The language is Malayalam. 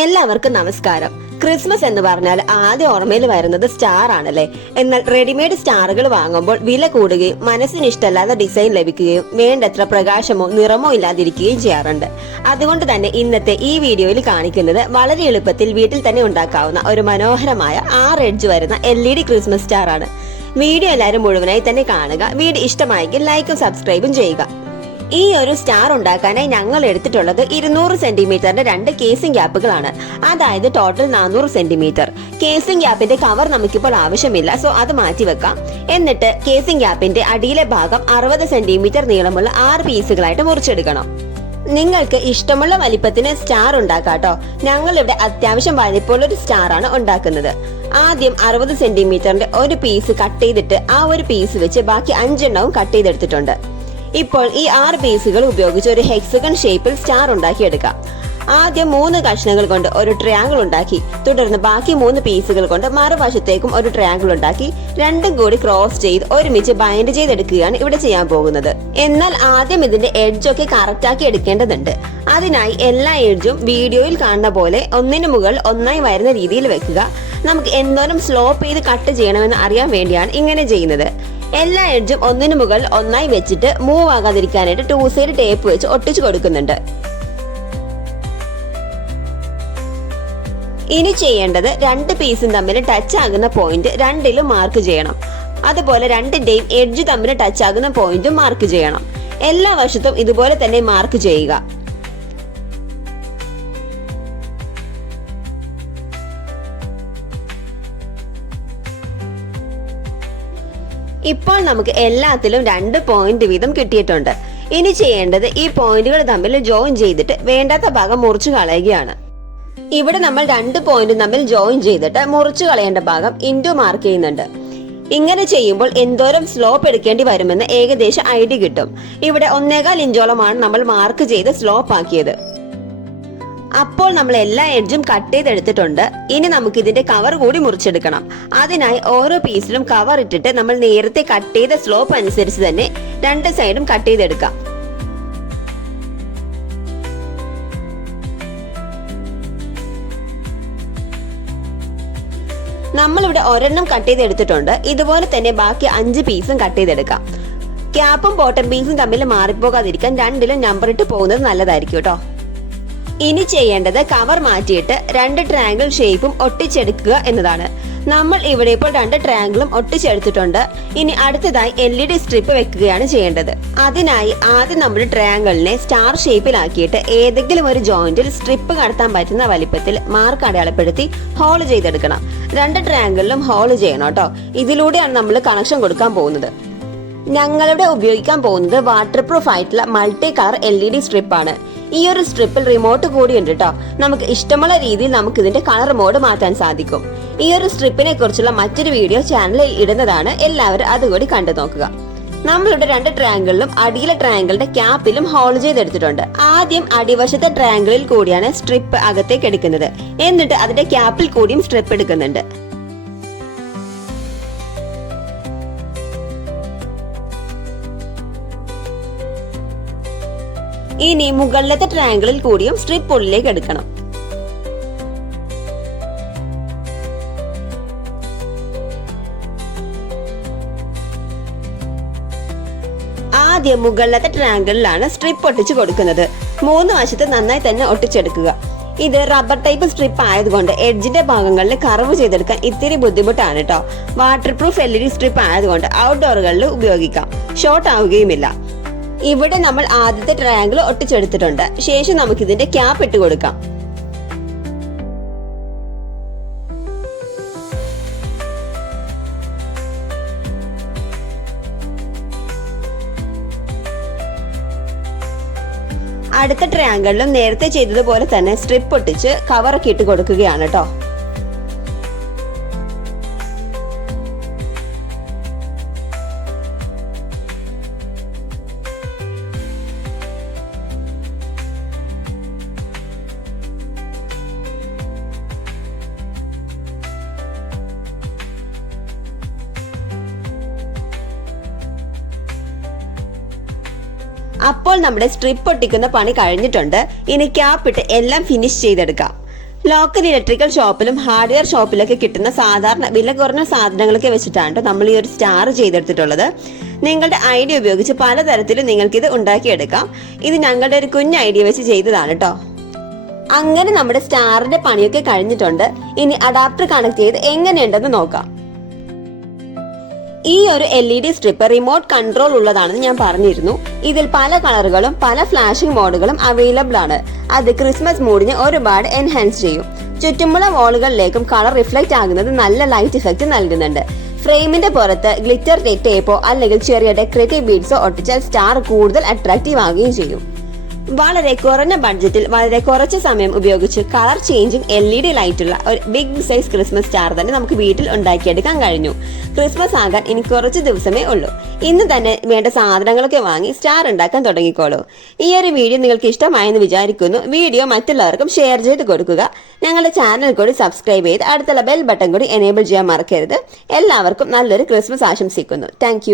എല്ലാവർക്കും നമസ്കാരം. ക്രിസ്മസ് എന്ന് പറഞ്ഞാൽ ആദ്യം ഓർമ്മയിൽ വരുന്നത് സ്റ്റാർ ആണല്ലേ. എന്നാൽ റെഡിമെയ്ഡ് സ്റ്റാറുകൾ വാങ്ങുമ്പോൾ വില കൂടുകയും മനസ്സിന് ഇഷ്ടമല്ലാത്ത ഡിസൈൻ ലഭിക്കുകയും വേണ്ടത്ര പ്രകാശമോ നിറമോ ഇല്ലാതിരിക്കുകയും ചെയ്യാറുണ്ട്. അതുകൊണ്ട് തന്നെ ഇന്നത്തെ ഈ വീഡിയോയിൽ കാണിക്കുന്നത് വളരെ എളുപ്പത്തിൽ വീട്ടിൽ തന്നെ ഉണ്ടാക്കാവുന്ന ഒരു മനോഹരമായ 6 എഡ്ജ് വരുന്ന LED ക്രിസ്മസ് സ്റ്റാർ ആണ്. വീഡിയോ എല്ലാവരും മുഴുവനായി തന്നെ കാണുക. വീഡിയോ ഇഷ്ടമായെങ്കിൽ ലൈക്കും സബ്സ്ക്രൈബും ചെയ്യുക. ഈ ഒരു സ്റ്റാർ ഉണ്ടാക്കാനായി ഞങ്ങൾ എടുത്തിട്ടുള്ളത് 200 സെന്റിമീറ്ററിന്റെ 2 കേസിംഗ് ഗ്യാപ്പുകളാണ്. അതായത് ടോട്ടൽ 400 സെന്റിമീറ്റർ. കേസിംഗ് ഗ്യാപ്പിന്റെ കവർ നമുക്കിപ്പോൾ ആവശ്യമില്ല, സോ അത് മാറ്റി വെക്കാം. എന്നിട്ട് കേസിംഗ് ഗ്യാപ്പിന്റെ അടിയിലെ ഭാഗം 60 സെന്റിമീറ്റർ നീളമുള്ള 6 പീസുകളായിട്ട് മുറിച്ചെടുക്കണം. നിങ്ങൾക്ക് ഇഷ്ടമുള്ള വലിപ്പത്തിന് സ്റ്റാർ ഉണ്ടാക്കാട്ടോ. ഞങ്ങൾ ഇവിടെ അത്യാവശ്യം വലിപ്പമുള്ള ഒരു സ്റ്റാർ ആണ് ഉണ്ടാക്കുന്നത്. ആദ്യം 60 സെന്റിമീറ്ററിന്റെ ഒരു പീസ് കട്ട് ചെയ്തിട്ട് ആ ഒരു പീസ് വെച്ച് ബാക്കി 5 എണ്ണവും കട്ട് ചെയ്തെടുത്തിട്ടുണ്ട്. ഇപ്പോൾ ഈ 6 പീസുകൾ ഉപയോഗിച്ച് ഒരു ഹെക്സഗൺ ഷേപ്പിൽ സ്റ്റാർ ഉണ്ടാക്കിയെടുക്കാം. ആദ്യം 3 കഷ്ണങ്ങൾ കൊണ്ട് ഒരു ട്രയാങ്കിൾ ഉണ്ടാക്കി, തുടർന്ന് ബാക്കി 3 പീസുകൾ കൊണ്ട് മറുവശത്തേക്കും ഒരു ട്രയാങ്കിൾ ഉണ്ടാക്കി രണ്ടും കൂടി ക്രോസ് ചെയ്ത് ഒരുമിച്ച് ബൈൻഡ് ചെയ്തെടുക്കുകയാണ് ഇവിടെ ചെയ്യാൻ പോകുന്നത്. എന്നാൽ ആദ്യം ഇതിന്റെ എഡ്ജ് ഒക്കെ കറക്റ്റ് ആക്കി എടുക്കേണ്ടതുണ്ട്. അതിനായി എല്ലാ എഡ്ജും വീഡിയോയിൽ കാണുന്ന പോലെ ഒന്നിനു മുകളിൽ ഒന്നായി വരുന്ന രീതിയിൽ വെക്കുക. നമുക്ക് എന്തോരം സ്ലോപ്പ് ചെയ്ത് കട്ട് ചെയ്യണമെന്ന് അറിയാൻ വേണ്ടിയാണ് ഇങ്ങനെ ചെയ്യുന്നത്. എല്ലാ എഡ്ജും ഒന്നിനു മുകളിൽ ഒന്നായി വെച്ചിട്ട് മൂവ് ആകാതിരിക്കാനായിട്ട് 2 സൈഡ് ടേപ്പ് വെച്ച് ഒട്ടിച്ചു കൊടുക്കുന്നുണ്ട്. ഇനി ചെയ്യേണ്ടത് 2 പീസും തമ്മിൽ ടച്ച് ആകുന്ന പോയിന്റ് രണ്ടിലും മാർക്ക് ചെയ്യണം. അതുപോലെ രണ്ടിന്റെയും എഡ്ജ് തമ്മിൽ ടച്ച് ആകുന്ന പോയിന്റും മാർക്ക് ചെയ്യണം. എല്ലാ വശത്തും ഇതുപോലെ തന്നെ മാർക്ക് ചെയ്യുക. ഇപ്പോൾ നമുക്ക് എല്ലാത്തിലും 2 പോയിന്റ് വീതം കിട്ടിയിട്ടുണ്ട്. ഇനി ചെയ്യേണ്ടത് ഈ പോയിന്റുകൾ തമ്മിൽ ജോയിൻ ചെയ്തിട്ട് വേണ്ടാത്ത ഭാഗം മുറിച്ചു കളയുകയാണ്. ഇവിടെ നമ്മൾ 2 പോയിന്റും തമ്മിൽ ജോയിൻ ചെയ്തിട്ട് മുറിച്ചു കളയേണ്ട ഭാഗം ഇൻറ്റു മാർക്ക് ചെയ്യുന്നുണ്ട്. ഇങ്ങനെ ചെയ്യുമ്പോൾ എന്തോരം സ്ലോപ്പ് എടുക്കേണ്ടി വരുമെന്ന് ഏകദേശം ഐഡിയ കിട്ടും. ഇവിടെ 1.25 ഇഞ്ചോളമാണ് നമ്മൾ മാർക്ക് ചെയ്ത് സ്ലോപ്പ് ആക്കിയത്. അപ്പോൾ നമ്മൾ എല്ലാ എഡ്ജും കട്ട് ചെയ്തെടുത്തിട്ടുണ്ട്. ഇനി നമുക്ക് ഇതിന്റെ കവർ കൂടി മുറിച്ചെടുക്കണം. അതിനായി ഓരോ പീസിലും കവർ ഇട്ടിട്ട് നമ്മൾ നേരത്തെ കട്ട് ചെയ്ത സ്ലോപ്പ് അനുസരിച്ച് തന്നെ 2 സൈഡും കട്ട് ചെയ്തെടുക്കാം. നമ്മളിവിടെ ഒരെണ്ണം കട്ട് ചെയ്തെടുത്തിട്ടുണ്ട്. ഇതുപോലെ തന്നെ ബാക്കി 5 പീസും കട്ട് ചെയ്തെടുക്കാം. ക്യാപ്പും ബോട്ടം പീസും തമ്മിൽ മാറിപ്പോകാതിരിക്കാൻ രണ്ടിലും നമ്പർ ഇട്ട് പോകുന്നത് നല്ലതായിരിക്കും കേട്ടോ. ഇനി ചെയ്യേണ്ടത് കവർ മാറ്റിയിട്ട് 2 ട്രയാങ്കിൾ ഷേപ്പും ഒട്ടിച്ചെടുക്കുക എന്നതാണ്. നമ്മൾ ഇവിടെ ഇപ്പോൾ 2 ട്രയാങ്കിളും ഒട്ടിച്ചെടുത്തിട്ടുണ്ട്. ഇനി അടുത്തതായി LED സ്ട്രിപ്പ് വെക്കുകയാണ് ചെയ്യേണ്ടത്. അതിനായി ആദ്യം നമ്മുടെ ട്രയാങ്കിളിനെ സ്റ്റാർ ഷേപ്പിലാക്കിയിട്ട് ഏതെങ്കിലും ഒരു ജോയിന്റിൽ സ്ട്രിപ്പ് കടത്താൻ പറ്റുന്ന വലിപ്പത്തിൽ മാർക്ക് അടയാളപ്പെടുത്തി ഹോൾ ചെയ്തെടുക്കണം. 2 ട്രയാങ്കിളിലും ഹോൾ ചെയ്യണം കേട്ടോ. ഇതിലൂടെയാണ് നമ്മൾ കണക്ഷൻ കൊടുക്കാൻ പോകുന്നത്. ഞങ്ങളിവിടെ ഉപയോഗിക്കാൻ പോകുന്നത് വാട്ടർ പ്രൂഫ് ആയിട്ടുള്ള മൾട്ടി കളർ LED സ്ട്രിപ്പ് ആണ്. ഈ ഒരു സ്ട്രിപ്പിൽ റിമോട്ട് കൂടി ഉണ്ട് കേട്ടോ. നമുക്ക് ഇഷ്ടമുള്ള രീതിയിൽ നമുക്ക് ഇതിന്റെ കളർ മോഡ് മാറ്റാൻ സാധിക്കും. ഈ ഒരു സ്ട്രിപ്പിനെ കുറിച്ചുള്ള മറ്റൊരു വീഡിയോ ചാനലിൽ ഇടുന്നതാണ്. എല്ലാവരും അതുകൂടി കണ്ടു നോക്കുക. നമ്മളിവിടെ 2 ട്രയാങ്കിളിലും അടിയിലെ ട്രയാങ്കിളിന്റെ ക്യാപ്പിലും ഹോൾ ചെയ്തെടുത്തിട്ടുണ്ട്. ആദ്യം അടിവശത്തെ ട്രയാങ്കിളിൽ കൂടിയാണ് സ്ട്രിപ്പ് അകത്തേക്ക് എടുക്കുന്നത്. എന്നിട്ട് അതിന്റെ ക്യാപ്പിൽ കൂടിയും സ്ട്രിപ്പ് എടുക്കുന്നുണ്ട്. ഇനി മുകളിലത്തെ ട്രയാങ്കിളിൽ കൂടിയും സ്ട്രിപ്പ് ഉള്ളിലേക്ക് എടുക്കണം. ആദ്യം മുകളിലത്തെ ട്രയാങ്കിളിലാണ് സ്ട്രിപ്പ് ഒട്ടിച്ചു കൊടുക്കുന്നത്. 3 വശത്ത് നന്നായി തന്നെ ഒട്ടിച്ചെടുക്കുക. ഇത് റബ്ബർ ടൈപ്പ് സ്ട്രിപ്പ് ആയതുകൊണ്ട് എഡ്ജിന്റെ ഭാഗങ്ങളിൽ കർവ് ചെയ്തെടുക്കാൻ ഇത്തിരി ബുദ്ധിമുട്ടാണ് കേട്ടോ. വാട്ടർ പ്രൂഫ് LED സ്ട്രിപ്പ് ആയതുകൊണ്ട് ഔട്ട്ഡോറുകളിൽ ഉപയോഗിക്കാം, ഷോർട്ട് ആവുകയുമില്ല. ഇവിടെ നമ്മൾ ആദ്യത്തെ ട്രയാങ്കിൾ ഒട്ടിച്ചെടുത്തിട്ടുണ്ട്. ശേഷം നമുക്ക് ഇതിന്റെ ക്യാപ്പ് ഇട്ട് കൊടുക്കാം. അടുത്ത ട്രയാങ്കിളിലും നേരത്തെ ചെയ്തതുപോലെ തന്നെ സ്ട്രിപ്പ് ഒട്ടിച്ച് കവറൊക്കെ ഇട്ട് കൊടുക്കുകയാണ് കേട്ടോ. അപ്പോൾ നമ്മുടെ സ്ട്രിപ്പ് ഒട്ടിക്കുന്ന പണി കഴിഞ്ഞിട്ടുണ്ട്. ഇനി ക്യാപ്പ് ഇട്ട് എല്ലാം ഫിനിഷ് ചെയ്തെടുക്കാം. ലോക്കൽ ഇലക്ട്രിക്കൽ ഷോപ്പിലും ഹാർഡ്വെയർ ഷോപ്പിലൊക്കെ കിട്ടുന്ന സാധാരണ വില കുറഞ്ഞ സാധനങ്ങളൊക്കെ വെച്ചിട്ടാണ് നമ്മൾ ഈ ഒരു സ്റ്റാർ ചെയ്തെടുത്തിട്ടുള്ളത്. നിങ്ങളുടെ ഐഡിയ ഉപയോഗിച്ച് പലതരത്തിലും നിങ്ങൾക്കിത് ഉണ്ടാക്കിയെടുക്കാം. ഇത് ഞങ്ങളുടെ ഒരു കുഞ്ഞ് ഐഡിയ വെച്ച് ചെയ്തതാണ് കേട്ടോ. അങ്ങനെ നമ്മുടെ സ്റ്റാറിന്റെ പണിയൊക്കെ കഴിഞ്ഞിട്ടുണ്ട്. ഇനി അഡാപ്റ്റർ കണക്ട് ചെയ്ത് എങ്ങനെയുണ്ടെന്ന് നോക്കാം. ഈ ഒരു LED സ്ട്രിപ്പ് റിമോട്ട് കൺട്രോൾ ഉള്ളതാണെന്ന് ഞാൻ പറഞ്ഞിരുന്നു. ഇതിൽ പല കളറുകളും പല ഫ്ലാഷിംഗ് മോഡുകളും അവൈലബിൾ ആണ്. അത് ക്രിസ്മസ് മൂഡിനെ ഒരുപാട് എൻഹാൻസ് ചെയ്യും. ചുറ്റുമുള്ള വാളുകളിലേക്കും കളർ റിഫ്ലക്റ്റ് ആകുന്നത് നല്ല ലൈറ്റ് ഇഫക്റ്റ് നൽകുന്നുണ്ട്. ഫ്രെയിമിന്റെ പുറത്ത് ഗ്ലിറ്റർ ടേപ്പോ അല്ലെങ്കിൽ ചെറിയ ഡെക്കറേറ്റീവ് ബീഡ്സോ ഒട്ടിച്ചാൽ സ്റ്റാർ കൂടുതൽ അട്രാക്റ്റീവ് ആവുകയും ചെയ്യും. വളരെ കുറഞ്ഞ ബഡ്ജറ്റിൽ വളരെ കുറച്ച് സമയം ഉപയോഗിച്ച് കളർ ചേഞ്ചിങ് LED ലൈറ്റുള്ള ഒരു ബിഗ് സൈസ് ക്രിസ്മസ് സ്റ്റാർ തന്നെ നമുക്ക് വീട്ടിൽ ഉണ്ടാക്കിയെടുക്കാൻ കഴിഞ്ഞു. ക്രിസ്മസ് ആകാൻ ഇനി കുറച്ച് ദിവസമേ ഉള്ളൂ. ഇന്ന് തന്നെ വേണ്ട സാധനങ്ങളൊക്കെ വാങ്ങി സ്റ്റാർ ഉണ്ടാക്കാൻ തുടങ്ങിക്കോളൂ. ഈ ഒരു വീഡിയോ നിങ്ങൾക്ക് ഇഷ്ടമായെന്ന് വിചാരിക്കുന്നു. വീഡിയോ മറ്റുള്ളവർക്കും ഷെയർ ചെയ്ത് കൊടുക്കുക. ഞങ്ങളുടെ ചാനൽ കൂടി സബ്സ്ക്രൈബ് ചെയ്ത് അടുത്തുള്ള ബെൽ ബട്ടൺ കൂടി എനേബിൾ ചെയ്യാൻ മറക്കരുത്. എല്ലാവർക്കും നല്ലൊരു ക്രിസ്മസ് ആശംസിക്കുന്നു. താങ്ക്